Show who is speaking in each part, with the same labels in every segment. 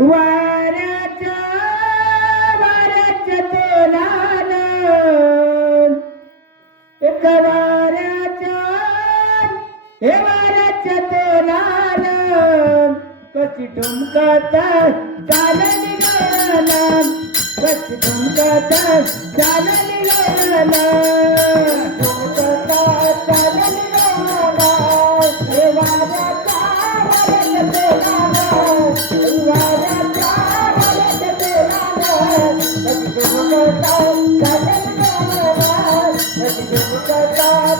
Speaker 1: वाऱ्याच्या वाऱ्याच्या तोलान. एक वाऱ्याच्या हे वाऱ्याच्या तोलान. कशी ठुमकत चालली गळाला कशी ठुमकत चालली गळाला ठुमकत चालली गळाला हे तोलान.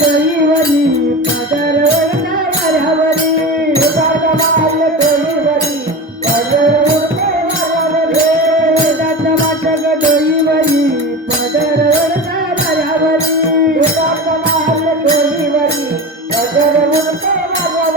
Speaker 1: हे वाऱ्याच्या डोईवरी पदरवर नावाऱ्यावरी दुधाचा माल डोईवरी पदरवर नावाऱ्यावरी दुधाचा माटक डोईवरी पदरवर नावाऱ्यावरी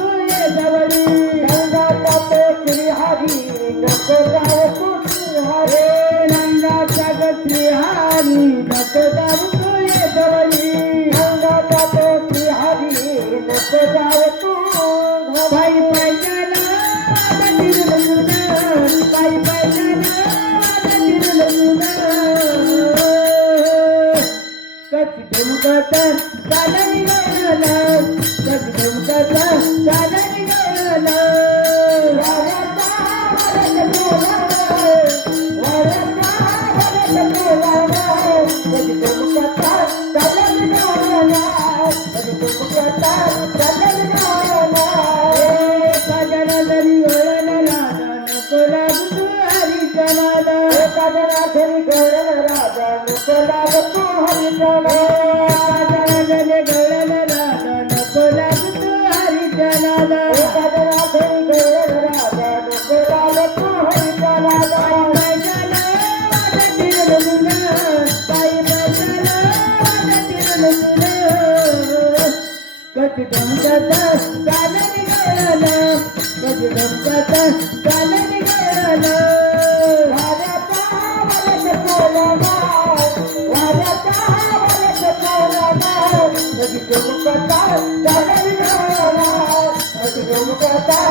Speaker 1: हारी नको जाऊ तुझे जवळी नंदाचा तो श्रीहरी नको जरी वळण राजा नको लागू तू. साजरा जरी वळण राजा नको लागू तू साजरा जरी वळण राजा नको लागू तू लुगडं. कधी धमकात चालली गळाला कधी धमकात चालली गळाला Thank.